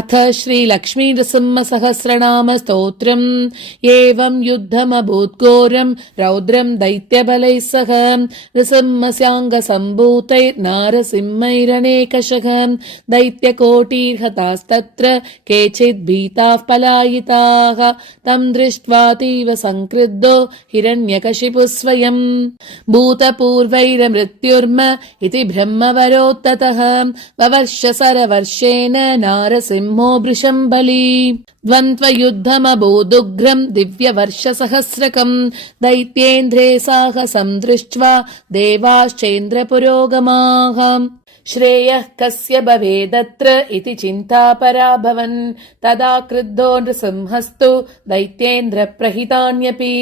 अथ श्रीलक्ष्मीनृसिंहसहस्रनामस्तोत्रम्। एवं युद्धमभूद्घोरम् रौद्रम् दैत्यबलैः सह नृसिंहस्याङ्गसम्भूतैर्नारसिंहैरनेकशः दैत्यकोटिर्हतास्तत्र केचिद् भीताः पलायिताः। तम् दृष्ट्वातीव सङ्क्रुद्धो हिरण्यकशिपुः स्वयम् भूतपूर्वैरमृत्युर्म इति ब्रह्मवरोत्ततः ववर्ष सरवर्षेण नारसिंहो वृषम्बली द्वन्द्वयुद्धमभूदुग्रम् दिव्यवर्षसहस्रकम् दैत्येन्द्रे साहसम् दृष्ट्वा देवाश्चेन्द्रपुरोगमाः। श्रेयः कस्य भवेदत्र इति चिन्तापराभवन् तदा क्रुद्धो नृसिंहस्तु दैत्येन्द्रप्रहितान्यपि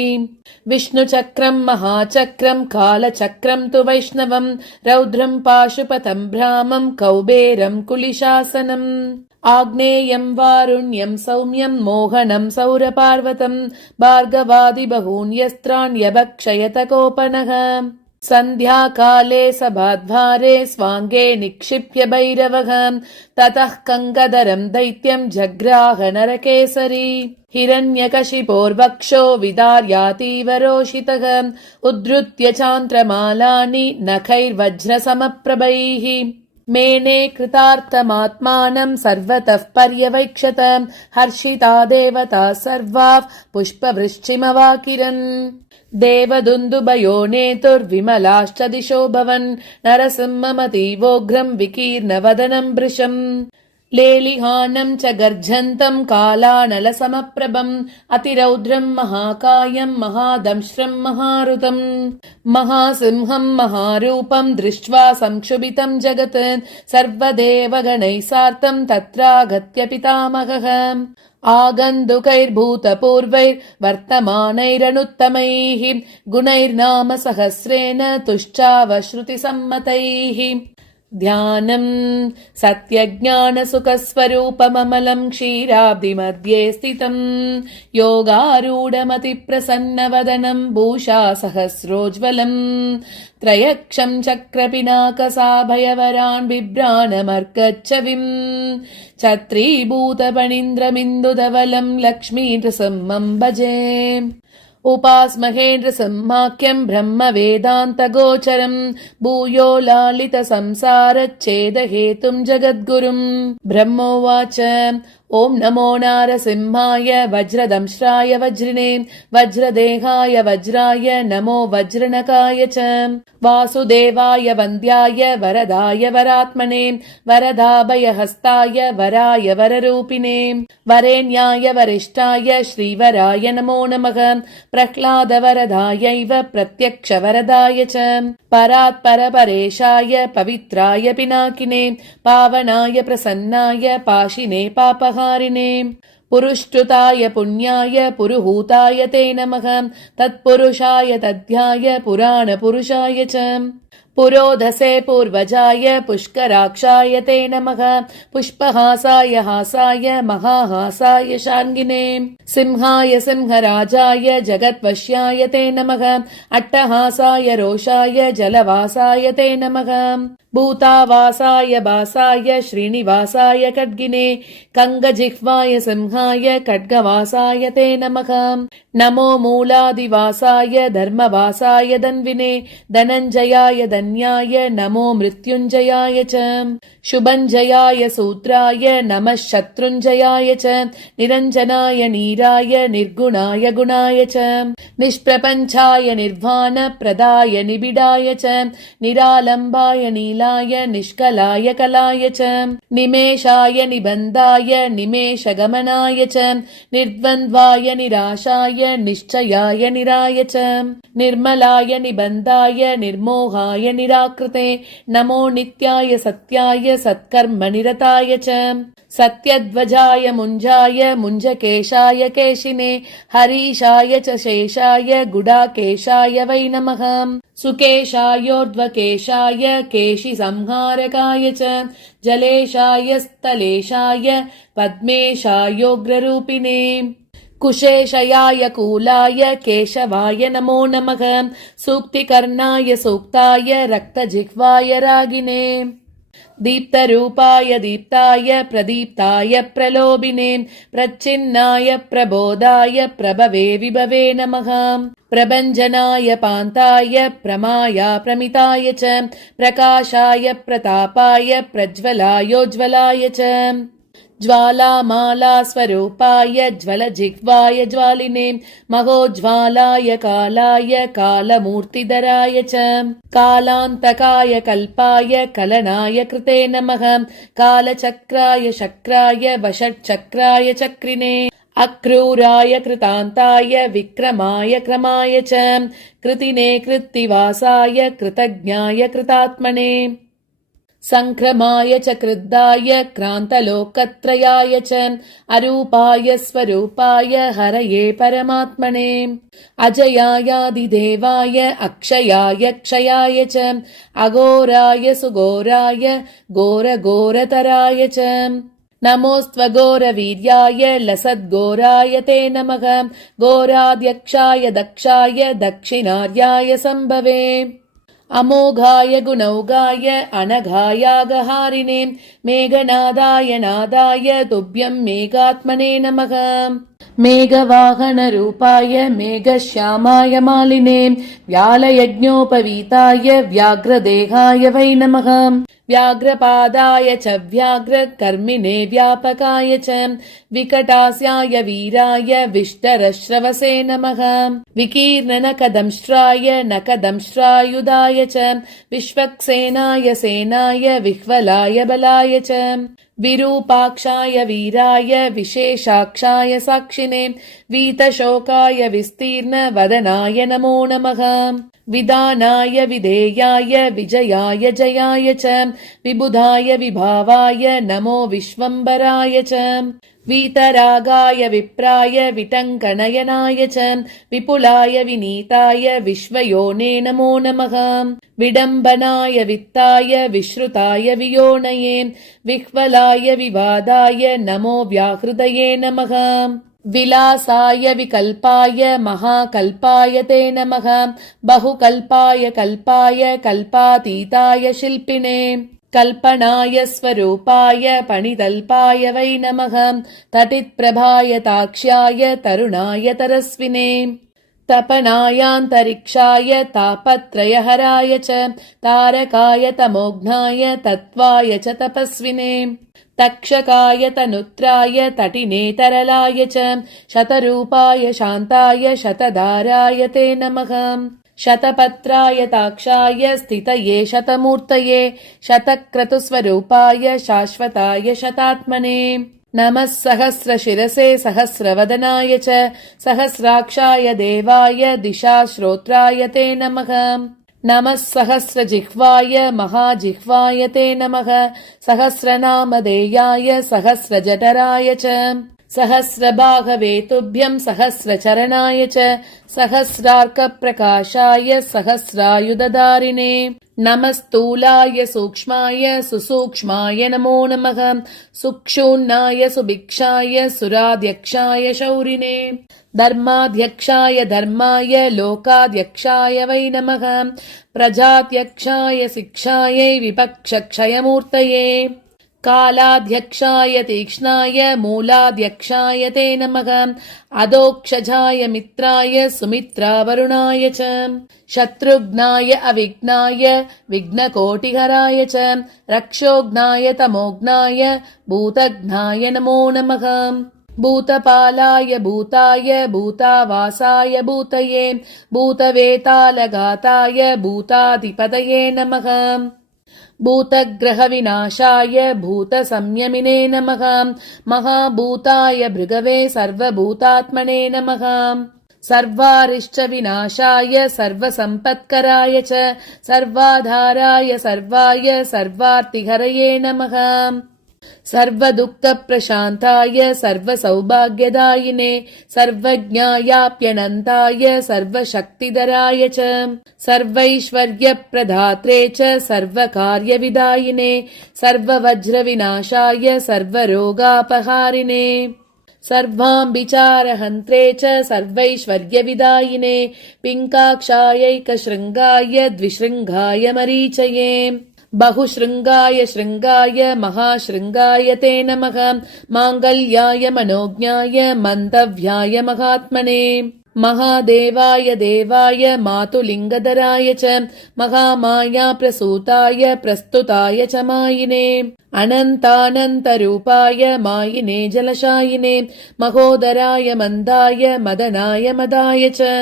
विष्णुचक्रम् महाचक्रम् कालचक्रम् तु वैष्णवम् रौद्रम् पाशुपतम् भ्रामम् कौबेरम् कुलिशासनम् आग्नेयम् वारुण्यम् सौम्यम् मोहनम् सौरपार्वतम् भार्गवादिबहून्यस्त्राण्यभक्षयत कोपनः सन्ध्याकाले सभाद्वारे स्वाङ्गे निक्षिप्य भैरवः ततः कङ्गदरम् दैत्यम् जग्राह नरकेसरी हिरण्यकशिपोर्वक्षो विदार्यातीव रोषितः उद्धृत्य चान्द्रमालानि नखैर्वज्रसमप्रभैः मेने कृतार्थमात्मानम् सर्वतः पर्यवैक्षत हर्षिता देवता सर्वाः पुष्पवृष्टिमवाकिरन् देवदुन्दुभयो नेतुर्विमलाश्च दिशो भवन् नरसिंहमतीवोग्रम् विकीर्णवदनम् वृषम् लेलिहानम् च गर्जन्तम् कालानलसमप्रभम् अतिरौद्रम् महाकायम् महादंष्ट्रम् महारुतम् महासिंहम् महारूपम् दृष्ट्वा संक्षुभितम् जगत् सर्वदेवगणैः सार्धम् तत्रागत्य पितामहः आगन्तुकैर्भूतपूर्वैर्वर्तमानैरनुत्तमैः गुणैर्नाम सहस्रेण तुश्चावश्रुतिसम्मतैः ध्यानम् सत्यज्ञानसुखस्वरूपममलम् क्षीराब्धिमध्ये स्थितम् योगारूढमतिप्रसन्नवदनम् भूषा सहस्रोज्ज्वलम् त्रयक्षम् चक्रपिनाकसाभयवरान् बिभ्राणमर्कच्छविम् छत्रीभूतपणीन्द्रमिन्दुधवलम् लक्ष्मीनृसिंहम् भजे उपास्महे नृसिंहाख्यम् ब्रह्मवेदान्तगोचरम् भूयो लालितसंसारच्छेदहेतुम् जगद्गुरुम् ब्रह्मोवाच ॐ नमो नारसिंहाय वज्रदंष्ट्राय वज्रिणे वज्रदेहाय वज्राय नमो वज्रनकाय च वासुदेवाय वन्द्याय वरदाय वरात्मने वरदाभयहस्ताय वराय वररूपिणे वरेण्याय वरिष्ठाय श्रीवराय नमो नमः प्रह्लादवरदायैव प्रत्यक्षवरदाय च परात्परपरेशाय पवित्राय पिनाकिने पावनाय प्रसन्नाय पाशिने पापहारिणे पुरुष्टुताय पुण्याय पुरुहूताय ते नमः तत्पुरुषाय तद्ध्याय पुराणपुरुषाय च पुरोधसे पूर्वजाय पुष्कराक्षाय ते नमः पुष्पहासाय हासाय महाहासाय शार्ङ्गिने सिंहाय सिंहराजाय जगद्वश्याय ते नमः अट्टहासाय रोषाय जलवासाय ते नमः भूतावासाय भासाय श्रीनिवासाय खड्गिने कङ्गजिह्वाय सिंहाय खड्गवासाय ते नमः नमो मूलादिवासाय धर्मवासाय धन्विने धनञ्जयाय धन्याय नमो मृत्युञ्जयाय च शुभञ्जयाय सूत्राय नमः शत्रुञ्जयाय च निरञ्जनाय नीराय निर्गुणाय गुणाय च निष्प्रपञ्चाय निर्वाणप्रदाय निबिडाय च निरालम्बाय नीलाय निष्कलाय कलाय च निमेषाय निबन्धाय निमेषगमनाय च निर्द्वन्द्वाय निराशाय निश्चयाय निराय च निर्मलाय निबन्धाय निर्मोहाय निराकृते नमो नित्याय सत्याय सत्कर्मनिरताय च सत्यध्वजाय मुञ्जाय मुञ्जकेशाय केशिने हरीशाय च शेषाय गुडाकेशाय वै नमः सुकेशायोर्ध्वकेशाय केशिसंहारकाय च जलेशाय स्थलेशाय पद्मेशायोग्ररूपिणे कुशेशयाय कूलाय केशवाय नमो नमः सूक्तिकर्णाय सूक्ताय रक्तजिह्वाय रागिने दीप्तरूपाय दीप्ताय प्रदीप्ताय प्रलोभिने प्रच्छिन्नाय प्रबोधाय प्रभवे विभवे नमः। प्रभञ्जनाय पान्ताय प्रमाया प्रमिताय च प्रकाशाय प्रतापाय प्रज्वलायोज्ज्वलाय च ज्वालामाला स्वरूपाय ज्वलजिह्वाय ज्वालिने महोज्ज्वालाय कालाय कालमूर्तिधराय च कालान्तकाय कल्पाय कलनाय कृते नमः। कालचक्राय शक्राय वषट्चक्राय चक्रिणे अक्रूराय कृतान्ताय विक्रमाय क्रमाय च कृतिने कृत्तिवासाय कृतज्ञाय कृतात्मने संक्रमाय च क्रुद्धाय क्रान्तलोकत्रयाय च अरूपाय स्वरूपाय हरये परमात्मने अजयायादिदेवाय अक्षयाय क्षयाय च अघोराय सुघोराय घोरघोरतराय च नमोऽस्त्वघोरवीर्याय लसद्घोराय ते नमः। घोराध्यक्षाय दक्षाय दक्षिणार्याय सम्भवे अमोघाय गुणौघाय अनघायागहारिणे मेघनादाय नादाय तुभ्यं मेघात्मने नमः। मेघवाहनरूपाय मेघश्यामाय मालिने व्यालयज्ञोपवीताय व्याघ्रदेहाय वै नमः। व्याघ्रपादाय च व्याघ्रकर्मिणे व्यापकाय च विकटास्याय वीराय विष्टरश्रवसे नमः। विकीर्णनकदंष्ट्राय नकदंष्ट्रायुधाय च विश्वक्सेनाय सेनाय विह्वलाय बलाय च विरूपाक्षाय वीराय विशेषाक्षाय साक्षिणे वीतशोकाय विस्तीर्ण वदनाय नमो नमः। विधानाय विधेयाय विजयाय जयाय च विबुधाय विभावाय नमो विश्वम्भराय च वीतरागाय विप्राय विटङ्कनयनाय च विपुलाय विनीताय विश्वयोने नमो नमः। विडम्बनाय वित्ताय विश्रुताय वियोनये विह्वलाय विवादाय नमो व्याहृदये नमः। विलासाय विकल्पाय महाकल्पाय ते नमः। बहुकल्पाय कल्पाय कल्पातीताय शिल्पिने कल्पनाय स्वरूपाय पणितल्पाय वै नमः। तटित्प्रभाय ताक्ष्याय तरुणाय तरस्विने तपनायान्तरिक्षाय तापत्रयहराय च तारकाय तमोघ्नाय तत्त्वाय च तपस्विने तक्षकाय तनुत्राय तटिने तरलाय च शतरूपाय शान्ताय शतधाराय ते नमः। शतपत्राय ताक्षाय स्थितये शतमूर्तये शतक्रतुस्वरूपाय शाश्वताय शतात्मने नमः। सहस्रशिरसे सहस्रवदनाय च सहस्राक्षाय देवाय दिशाश्रोत्राय ते नमः। नमः सहस्रजिह्वाय महाजिह्वाय ते नमः। सहस्रनामधेयाय सहस्रजठराय च सहस्रबाहवे तुभ्यं सहस्रचरणाय च सहस्रार्कप्रकाशाय सहस्रायुधधारिणे नमः। स्थूलाय सूक्ष्माय सुसूक्ष्माय नमो नमः। सुक्षुण्णाय सुभिक्षाय सुराध्यक्षाय शौरिणे धर्माध्यक्षाय धर्माय लोकाध्यक्षाय वै नमः। प्रजाध्यक्षाय शिक्षायै विपक्षक्षयमूर्तये कालाध्यक्षाय तीक्ष्णाय मूलाध्यक्षाय ते नमः। अधोक्षजाय मित्राय सुमित्रावरुणाय च शत्रुघ्नाय अविघ्नाय विघ्नकोटिहराय च रक्षोघ्नाय तमोघ्नाय भूतघ्नाय नमो नमः। भूतपालाय भूताय भूतावासाय भूतये भूतवेतालघाताय भूताधिपतये नमः। भूतग्रहविनाशाय भूतसंयमिने नमः। महाभूताय भृगवे सर्वभूतात्मने नमः। सर्वारिष्टविनाशाय सर्वसम्पत्कराय च सर्वाधाराय सर्वाय सर्वार्तिहरये नमः। सर्वदुःखप्रशान्ताय सर्वसौभाग्यदायिने सर्वज्ञायाप्यनन्ताय सर्वशक्तिधराय च सर्वैश्वर्यप्रदात्रे च सर्वकार्यविदायिने सर्ववज्रविनाशाय सर्वरोगापहारिणे सर्वाम्बिचारहन्त्रे च सर्वैश्वर्यविदायिने पिङ्काक्षायैकशृङ्गाय द्विशृङ्गाय मरीचये बहुशृङ्गाय शृङ्गाय महाशृङ्गाय ते नमः माङ्गल्याय मनोज्ञाय मन्तव्याय महात्मने महादेवाय देवाय मातुलिङ्गधराय च महामाया प्रसूताय प्रस्तुताय च मायिने अनन्तानन्तरूपाय मायिने जलशायिने महोदराय मन्दाय मदनाय मदाय च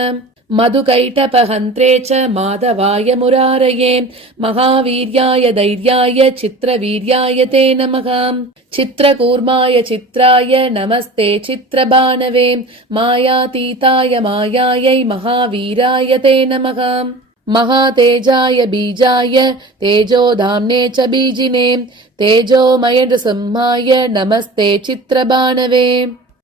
मधुकैटपहन्त्रे च माधवाय मुरारये महावीर्याय धैर्याय चित्रवीर्याय ते नमः चित्रकूर्माय चित्राय नमस्ते चित्रभानवे मायातीताय मायायै महावीराय ते नमः महातेजाय बीजाय तेजोधाम्ने च बीजिने तेजोमय नृसिंहाय नमस्ते चित्रभानवे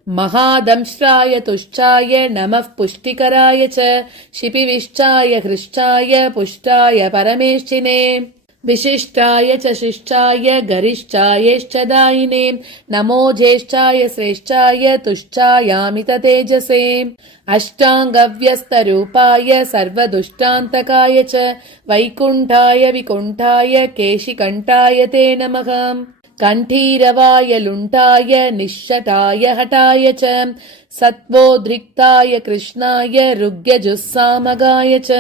महादंष्ट्राय तुष्टाय नमः पुष्टिकराय च शिपिविष्टाय हृष्टाय पुष्टाय परमेष्ठिने विशिष्टाय च शिष्टाय गरिष्ठायेष्टदायिने नमो ज्येष्ठाय श्रेष्ठाय तुष्टायामित तेजसे अष्टाङ्गव्यस्तरूपाय सर्वदुष्टान्तकाय च वैकुण्ठाय विकुण्ठाय केशिकण्ठाय ते नमः कण्ठीरवाय लुण्ठाय निश्शटाय हठाय च सत्त्वोद्रिक्ताय कृष्णाय रुग्यजुस्सामगाय च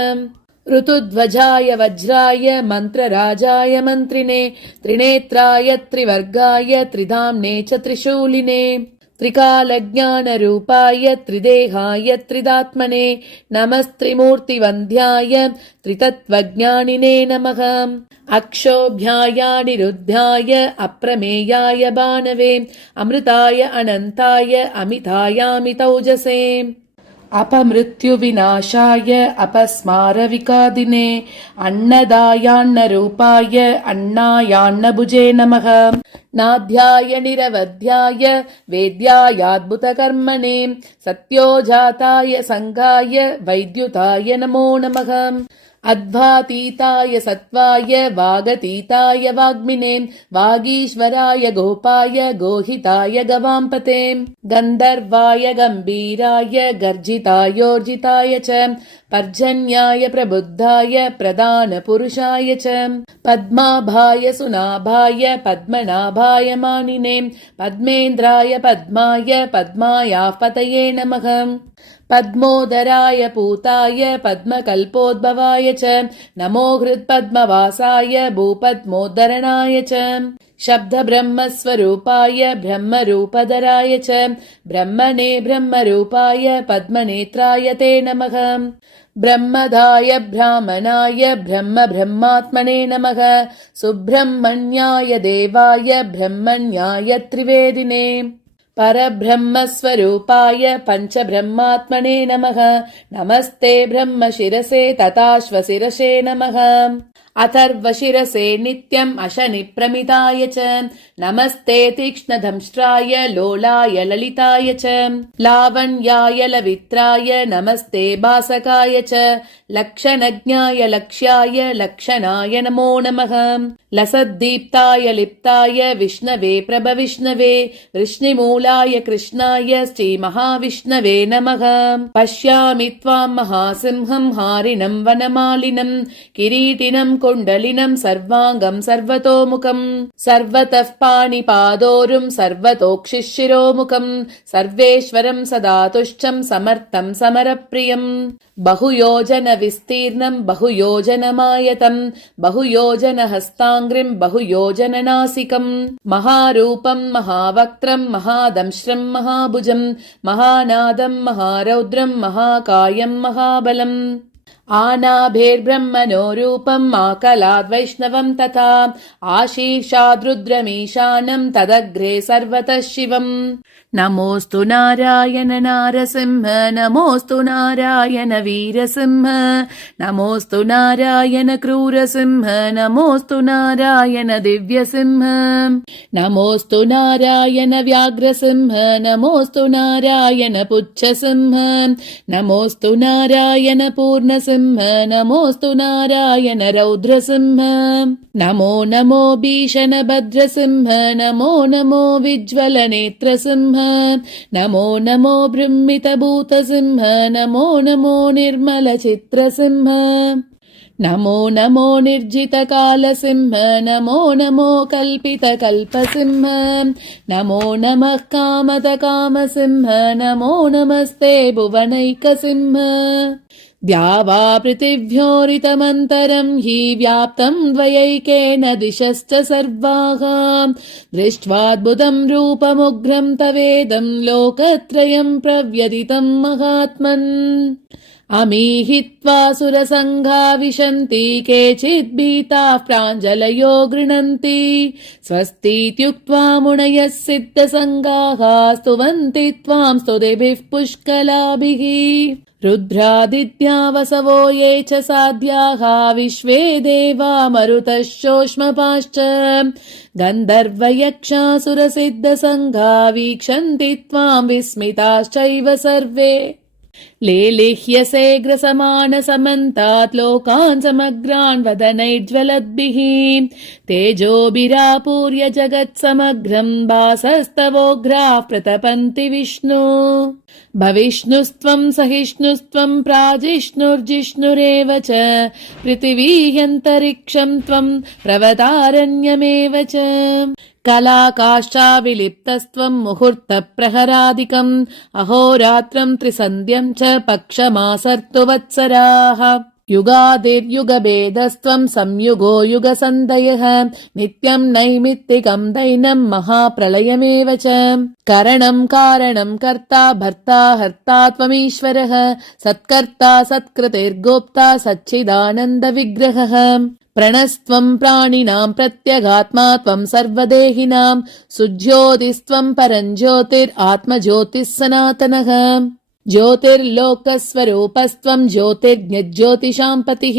ऋतुध्वजाय वज्राय मन्त्रराजाय मन्त्रिणे त्रिनेत्राय त्रिवर्गाय त्रिधाम्ने च त्रिशूलिने त्रिकालज्ञानरूपाय त्रिदेहाय त्रिदात्मने नमस्त्रिमूर्तिवन्द्याय त्रितत्त्वज्ञानिने नमः अक्षोभ्यायानिरुद्धाय अप्रमेयाय भानवे अमृताय अनन्ताय अमितायामितौजसे अपमृत्युविनाशाय अपस्मारविकादिने अन्नदायान्नरूपाय अन्नायान्नभुजे नमः नाध्याय निरवध्याय वेद्यायाद्भुतकर्मणे सत्योजाताय संगाय वैद्युताय नमो नमः अध्वातीताय सत्त्वाय वागतीताय वाग्मिने वागीश्वराय गोपाय गोहिताय गवाम्पते गन्धर्वाय गम्भीराय गर्जितायोर्जिताय च पर्जन्याय प्रबुद्धाय प्रधानपुरुषाय च पद्माभाय सुनाभाय पद्मनाभाय मानिने पद्मेन्द्राय पद्माय पद्मायाः पतये नमः पद्मोदराय पूताय पद्मकल्पोद्भवाय च नमो हृत्पद्मवासाय भूपद्मोद्धरणाय च शब्दब्रह्मस्वरूपाय ब्रह्मरूपधराय च ब्रह्मणे ब्रह्मरूपाय पद्मनेत्राय ते नमः ब्रह्मदाय ब्राह्मणाय ब्रह्मब्रह्मात्मने नमः सुब्रह्मण्याय देवाय ब्रह्मण्याय त्रिवेदिने परब्रह्मस्वरूपाय पञ्चब्रह्मात्मने नमः नमस्ते ब्रह्मशिरसे तथाश्वशिरसे नमः अथर्वशिरसे नित्यम् अशनिप्रमिताय च नमस्ते तीक्ष्णदंष्ट्राय लोलाय ललिताय च लावण्याय लवित्राय नमस्ते भासकाय च लक्षणज्ञाय लक्ष्याय लक्षणाय नमो नमः लसद्दीप्ताय लिप्ताय विष्णवे प्रभविष्णवे वृष्णिमूलाय कृष्णाय श्रीमहाविष्णवे नमः पश्यामि त्वां महासिंहं हारिणं वनमालिनं किरीटिनं कुण्डलिनं सर्वाङ्गं सर्वतोमुखं सर्वतः पाणिपादोरुं सर्वतोक्षिशिरोमुखं सर्वेश्वरं सदा तुष्टं समर्थं समरप्रियं बहुयोजनविस्तीर्णं बहुयोजनमायतं बहुयोजनहस्ताङ्घ्रिं बहुयोजननासिकं महारूपं महावक्त्रं महादंष्ट्रं महाभुजं महानादं महारौद्रं महाकायं महाबलम् आनाभेर्ब्रह्मणो रूपम् आकलाद्वैष्णवं तथा आशीर्षाद्रुद्रमीशानं तदग्रे सर्वतः शिवम् नमोऽस्तु नारायण नारसिंह नमोऽस्तु नारायण वीरसिंह नमोऽस्तु नारायण क्रूरसिंह नमोऽस्तु नारायण दिव्यसिंह नमोऽस्तु नारायण व्याघ्रसिंह नमोऽस्तु नारायण पुच्छसिंह नमोऽस्तु नारायण पूर्णसिंह नमोऽस्तु नारायण रौद्रसिंह नमो नमो भीषणभद्रसिंह नमो नमो विज्वलनेत्रसिंह नमो नमो बृंहितभूतसिंह नमो नमो निर्मलचित्रसिंह नमो नमो निर्जितकालसिंह नमो नमो कल्पितकल्पसिंह नमो नमः कामदकामसिंह नमो नमस्ते भुवनैकसिंह द्यावा पृथिव्योरितमन्तरं हि व्याप्तं द्वयैकेन दिशश्च सर्वाः दृष्ट्वाद्भुतं रूपमुग्रं तवेदं लोकत्रयं प्रव्यथितं महात्मन् अमीहित्वा सुरसङ्घा विशन्ति केचित् भीताः प्राञ्जलयो गृह्णन्ति स्वस्तीत्युक्त्वा मुनयः सिद्धसङ्घाः स्तुवन्ति त्वां स्तुतिभिः पुष्कलाभिः रुद्रादित्या वसवो ये च साध्याः विश्वे देवा मरुतः शोष्मपाश्च गन्धर्वयक्षासुरसिद्धसङ्घा वीक्षन्ति त्वां विस्मिताश्चैव सर्वे लेलिह्यसे ग्रसमानसमन्तात् लोकान् समग्रान् वदनैर्ज्वलद्भिः तेजोभिरापूर्य जगत्समग्रं भासस्तवोग्राः प्रतपन्ति विष्णु भविष्णुस्त्वं सहिष्णुस्त्वं प्राजिष्णुर्जिष्णुरेव च पृथिवीह्यन्तरिक्षं त्वं प्रवतारण्यमेव च कलाकाश्चाविलिप्तस्त्वं मुहूर्तप्रहरादिकम् अहोरात्रं त्रिसन्ध्यं च पक्षमासर्तुवत्सराः युगादिर्युगभेदस्त्वं संयुगो युगसन्धयः नित्यं नैमित्तिकं दैनं महाप्रलयमेव च करणं कारणं कर्ता भर्ता हर्ता त्वमीश्वरः सत्कर्ता सत्कृतिर्गोप्ता सच्चिदानन्दविग्रहः प्रणस्त्वं प्राणिनां प्रत्यगात्मा त्वं सर्वदेहिनां सुज्योतिस्त्वं परञ्ज्योतिरात्मज्योतिः सनातनः ज्योतिर्लोकस्वरूपस्त्वं ज्योतिर्ज्ञज्योतिषां पतिः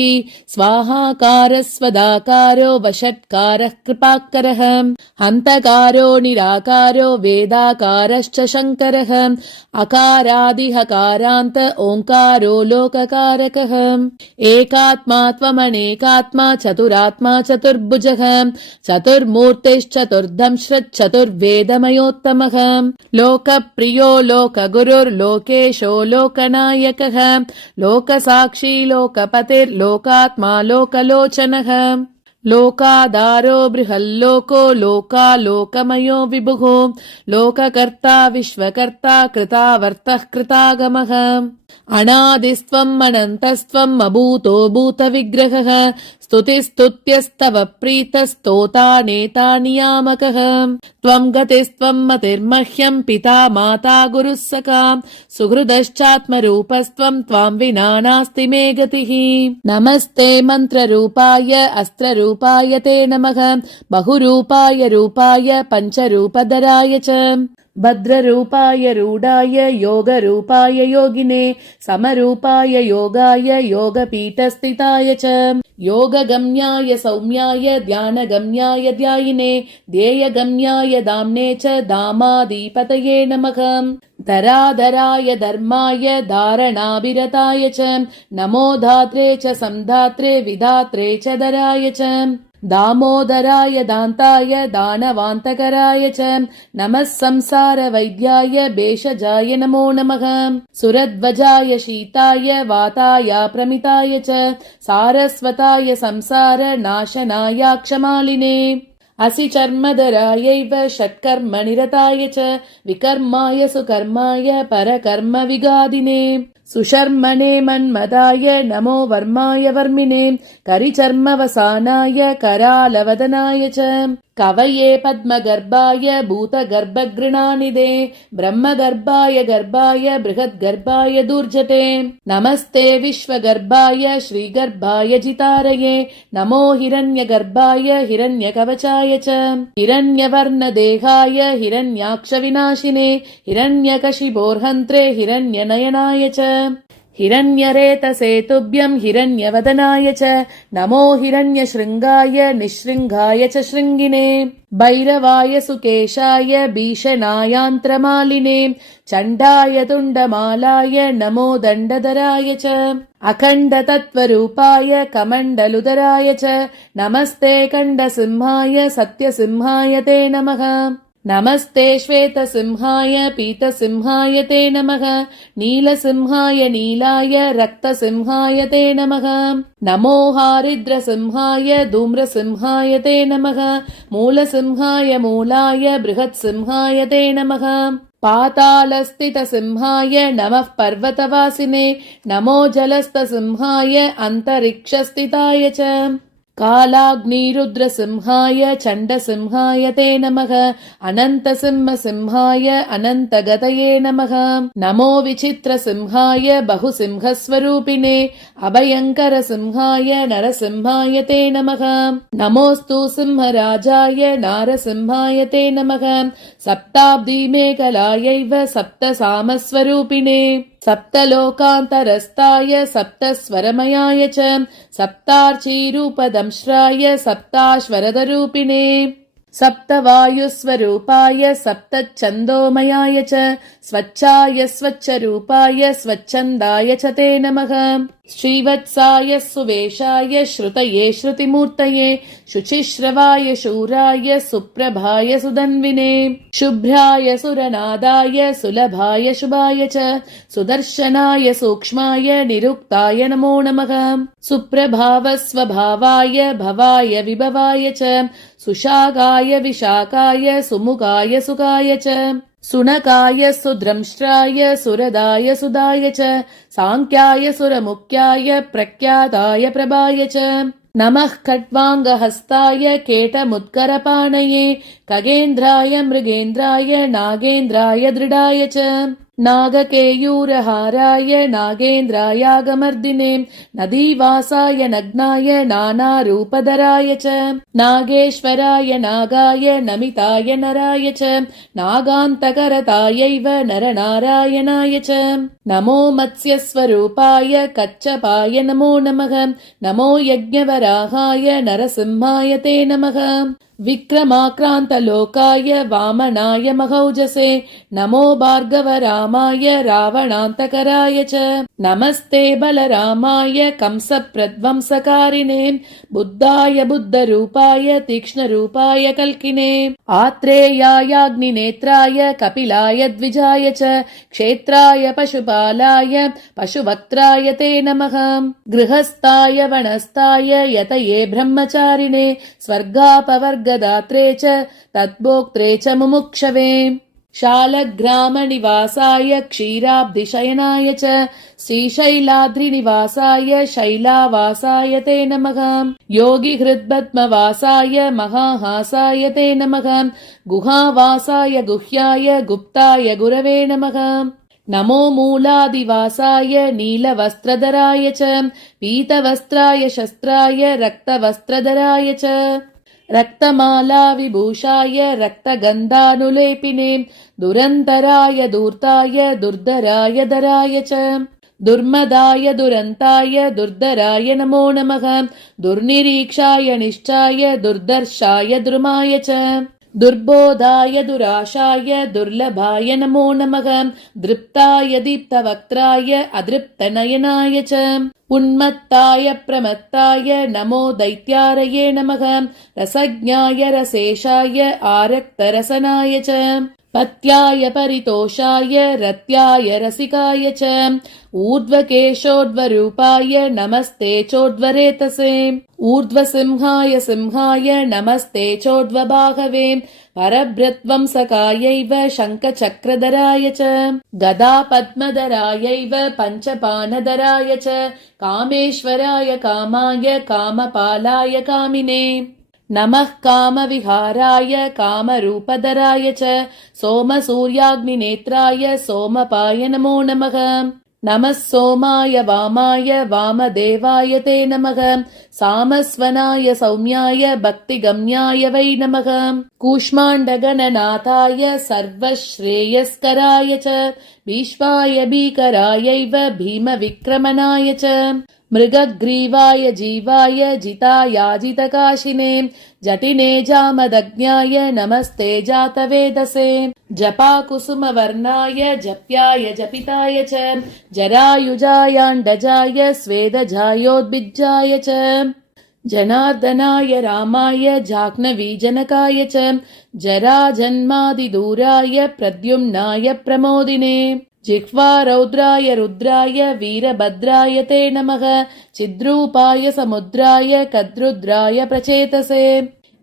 स्वाहाकारस्वदाकारो वषट्कारः कृपाकरः हन्तकारो निराकारो वेदाकारश्च शङ्करः अकारादिहकारान्त ओङ्कारो लोककारकः एकात्मा त्वमनेकात्मा चतुरात्मा चतुर्भुजः चतुर्मूर्तिश्चतुर्दंश्रच्चतुर्वेदमयोत्तमः लोकप्रियो लोकगुरुर्लोकेश लोकनायकः लोकसाक्षी लोकपतिर्लोकात्मा लोकलोचनः लोकाधारो बृहल्लोको लोकालोकमयो विभुः लोककर्ता विश्वकर्ता कृतावर्तः कृतागमः अनादिस्त्वम् अनन्तस्त्वम् अभूतो भूतविग्रहः स्तुतिस्तुत्यस्तव प्रीतस्तोता नेता नियामकः त्वम् गतिस्त्वम् मतिर्मह्यम् पिता माता गुरुः सखा सुहृदश्चात्मरूपस्त्वम् त्वाम् विना नास्ति मे गतिः नमस्ते मन्त्ररूपाय अस्त्ररूपाय ते नमः बहुरूपाय रूपाय पञ्चरूपधराय च भद्ररूपाय रूढाय योगरूपाय योगिने समरूपाय योगाय योगपीठस्थिताय च योगगम्याय सौम्याय ध्यानगम्याय ध्यायिने ध्येयगम्याय दाम्ने च दामाधिपतये नमः धराधराय धर्माय धारणाभिरताय च नमो धात्रे च संधात्रे विधात्रे च धराय च दामोदराय दान्ताय दानवान्तकराय च नमः संसारवैद्याय भेषजाय नमो नमः सुरध्वजाय शीताय वाताय प्रमिताय च सारस्वताय संसार नाशनायाक्षमालिने असि चर्मधरायैव षट्कर्मनिरताय च विकर्माय सुकर्माय परकर्म विगादिने सुशर्मणे मन्मदाय नमो वर्माय वर्मिने करिचर्मवसानाय करालवदनाय च कवये पद्मगर्भाय भूतगर्भगृणानिधे ब्रह्मगर्भाय गर्भाय बृहद्गर्भाय दूर्जटे नमस्ते विश्वगर्भाय श्रीगर्भाय जितारये नमो हिरण्यगर्भाय हिरण्यकवचाय च हिरण्यवर्णदेहाय हिरण्याक्षविनाशिने हिरण्यकशिपोर्हन्त्रे हिरण्यनयनाय च हिरण्यरेतसे तुभ्यं हिरण्यवदनाय च नमो हिरण्यशृङ्गाय निःशृङ्गाय च शृङ्गिने भैरवाय सुकेशाय भीषणायान्त्रमालिने चण्डाय तुण्डमालाय नमो दण्डधराय च अखण्डतत्त्वरूपाय कमण्डलुधराय च नमस्ते कण्डसिंहाय सत्यसिंहाय ते नमः नमस्ते श्वेतसिंहाय पीतसिंहाय ते नमः नीलसिंहाय नीलाय रक्तसिंहाय ते नमः नमो हारिद्रसिंहाय धूम्रसिंहाय ते नमः मूलसिंहाय मूलाय बृहत्सिंहाय ते नमः पातालस्थितसिंहाय नमः पर्वतवासिने नमो जलस्थसिंहाय अन्तरिक्षस्थिताय च कालाग्निरुद्रसिंहाय चण्डसिंहाय ते नमः अनन्तसिंहसिंहाय अनन्तगतये नमः नमो विचित्रसिंहाय बहुसिंहस्वरूपिणे अभयङ्करसिंहाय नरसिंहाय ते नमः नमोऽस्तु सिंहराजाय नारसिंहाय ते नमः सप्ताब्दीमेकलायैव सप्तसामस्वरूपिणे सप्तलोकान्तरस्ताय सप्तस्वरमयाय च सप्तार्चीरूपदंश्राय सप्ताश्वरदरूपिणे सप्तवायुस्वरूपाय सप्तच्छन्दोमयाय च स्वच्छाय स्वच्छरूपाय स्वच्छन्दाय च ते नमः श्रीवत्साय सुवेशाय श्रुतये श्रुतिमूर्तये शुचिश्रवाय शूराय सुप्रभाय सुधन्विने शुभ्राय सुरनादाय सुलभाय शुभाय च सुदर्शनाय सूक्ष्माय निरुक्ताय नमो नमः सुप्रभावस्वभावाय भवाय विभवाय च सुशागाय विशाखाय सुमुखाय सुगाय च सुनकाय सुद्रंष्ट्राय सुरदाय सुदाय च सांख्याय सुरमुख्याय प्रख्याताय प्रभाय च नमः खट्वाङ्गहस्ताय केटमुत्करपाणये खगेन्द्राय मृगेन्द्राय नागेन्द्राय दृढाय च नागकेयूरहाराय नागेन्द्रायागमर्दिने नदीवासाय नग्नाय नानारूपधराय च नागेश्वराय नागाय नमिताय नराय च नागान्तकरतायैव नरनारायणाय च नमो मत्स्यस्वरूपाय कच्छपाय नमो नमः नमो यज्ञवराहाय नरसिंहाय ते नमः विक्रमाक्रान्तलोकाय वामनाय महौजसे नमो भार्गवरामाय रावणान्तकराय च नमस्ते बलरामाय कंसप्रध्वंसकारिणे बुद्धाय बुद्धरूपाय तीक्ष्णरूपाय कल्किने आत्रेयायाग्निनेत्राय कपिलाय द्विजाय च क्षेत्राय पशुपालाय पशुवक्त्राय ते नमः गृहस्थाय वनस्थाय यतये ब्रह्मचारिणे स्वर्गापवर्गदात्रे च तद्भोक्त्रे च मुमुक्षवे शालग्रामनिवासाय क्षीराब्धिशयनाय च श्रीशैलाद्रिनिवासाय शैलावासाय ते नमः योगिहृद्पद्मवासाय महाहासाय ते नमः गुहावासाय गुह्याय गुप्ताय गुरवे नमः नमो मूलादिवासाय नीलवस्त्रधराय च पीतवस्त्राय शस्त्राय रक्तवस्त्रधराय च रक्तमाला विभूषाय रक्तगन्धानुलेपिने दुरन्तराय धूर्ताय दुर्धराय धराय च दुर्मदाय दुरन्ताय दुर्धराय नमो नमः दुर्निरीक्षाय निश्चाय दुर्दर्शाय द्रुमाय च दुर्बोधाय दुराशाय दुर्लभाय नमो नमः दृप्ताय दीप्तवक्त्राय अदृप्तनयनाय च उन्मत्ताय प्रमत्ताय नमो दैत्यारये नमः रसज्ञाय रसेशाय आरक्तरसनाय च पत्याय परितोषाय रत्याय रसिकाय च ऊर्ध्वकेशोर्ध्वरूपाय नमस्ते चोर्ध्वरेतसे ऊर्ध्वसिंहाय सिंहाय नमस्ते चोर्ध्वबाहवे परभ्रत्वंसकायैव शङ्खचक्रधराय च गदापद्मधरायैव पञ्चपानधराय च कामेश्वराय कामाय कामपालाय कामिने नमः कामविहाराय कामरूपधराय च सोमसूर्याग्निनेत्राय सोमपाय नमो नमः नमः सोमाय वामाय वामदेवाय ते नमः सामस्वनाय सौम्याय भक्तिगम्याय वै नमः कूष्माण्डगणनाथाय सर्वश्रेयस्कराय च भीष्माय भीकरायैव भीमविक्रमणाय च मृगग्रीवाय जीवाय जितायाजितकाशिने जटिने जामदग्न्याय नमस्ते जातवेदसे जपाकुसुमवर्णाय जप्याय जपिताय च जरायुजायाण्डजाय स्वेदजायोद्भिज्जाय च जनार्दनाय रामाय जाह्नवीजनकाय च जराजन्मादिदूराय प्रद्युम्नाय प्रमोदिने जिह्वा रौद्राय रुद्राय वीरभद्राय ते नमः चिद्रूपाय समुद्राय कद्रुद्राय प्रचेतसे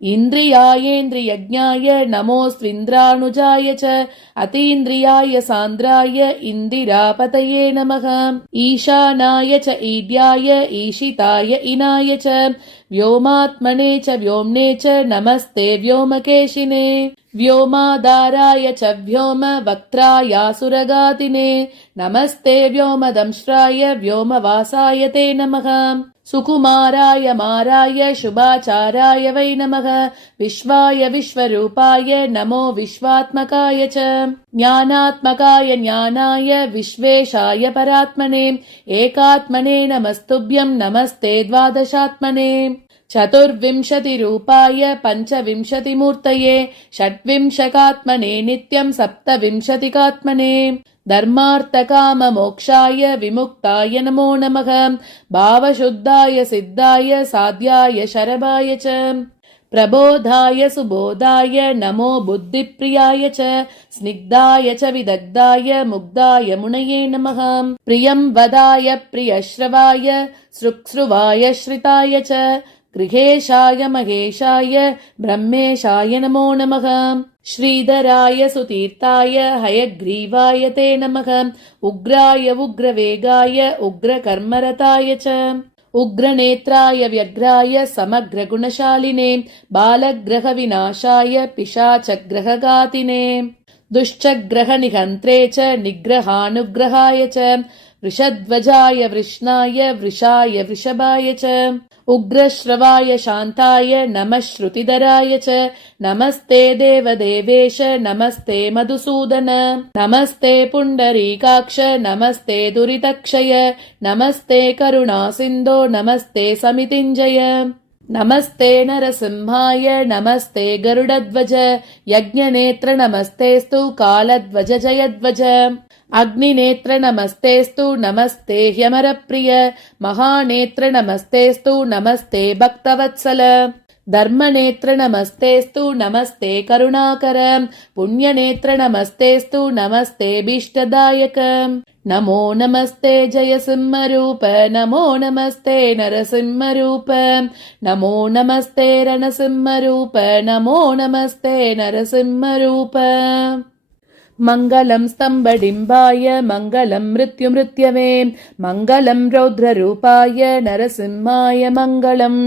इन्द्रियायेन्द्रियज्ञाय नमोऽस्त्विन्द्रानुजाय च अतीन्द्रियाय सान्द्राय इन्दिरापतये नमः ईशानाय च ईड्याय ईशिताय इनाय च व्योमात्मने च व्योम्ने च नमस्ते व्योमकेशिने व्योमाधाराय च व्योम वक्त्रायासुरगातिने नमस्ते व्योमदंष्ट्राय व्योमवासाय ते नमः सुकुमाराय माराय शुभाचाराय वै नमः विश्वाय विश्वरूपाय नमो विश्वात्मकाय च ज्ञानात्मकाय ज्ञानाय विश्वेशाय परात्मने एकात्मने नमस्तुभ्यं नमस्ते द्वादशात्मने चतुर्विंशतिरूपाय पञ्चविंशतिमूर्तये षड्विंशकात्मने नित्यं सप्तविंशतिकात्मने धर्मार्थकाममोक्षाय विमुक्ताय नमो नमः भावशुद्धाय सिद्धाय साध्याय शरभाय च प्रबोधाय सुबोधाय नमो बुद्धिप्रियाय च स्निग्धाय च विदग्धाय मुग्धाय मुनये नमः प्रियं वदाय प्रियश्रवाय सृक्सृवाय श्रिताय च गृहेशाय महेशाय ब्रह्मेशाय नमो नमः श्रीधराय सुतीर्थाय हयग्रीवाय ते नमः उग्राय उग्रवेगाय उग्रकर्मरताय च उग्रनेत्राय व्यग्राय समग्रगुणशालिने बालग्रहविनाशाय पिशाचग्रहघातिने दुष्टग्रहनिहन्त्रे च निग्रहानुग्रहाय च वृषध्वजाय वृष्णाय वृषाय वृषभाय च उग्रश्रवाय शान्ताय नमः श्रुतिधराय च नमस्ते देवदेवेश नमस्ते मधुसूदन नमस्ते पुण्डरीकाक्ष नमस्ते दुरितक्षय नमस्ते करुणासिन्धो नमस्ते समितिञ्जय नमस्ते नरसिंहाय नमस्ते गरुडध्वज यज्ञनेत्र नमस्तेस्तु कालध्वज जयध्वज अग्निनेत्र नमस्तेस्तु नमस्ते ह्यमरप्रिय महानेत्र नमस्तेस्तु नमस्ते भक्तवत्सल धर्मनेत्र नमस्तेस्तु नमस्ते करुणाकर पुण्यनेत्र नमस्तेस्तु नमस्ते भीष्टदायक नमो नमस्ते जयसिंहरूप नमो नमस्ते नरसिंहरूप नमो नमस्ते रणसिंहरूप नमो नमस्ते नरसिंहरूप मङ्गलं स्तम्भडिम्बाय मङ्गलं मृत्युमृत्यवे मङ्गलं रौद्ररूपाय नरसिंहाय मङ्गलम्।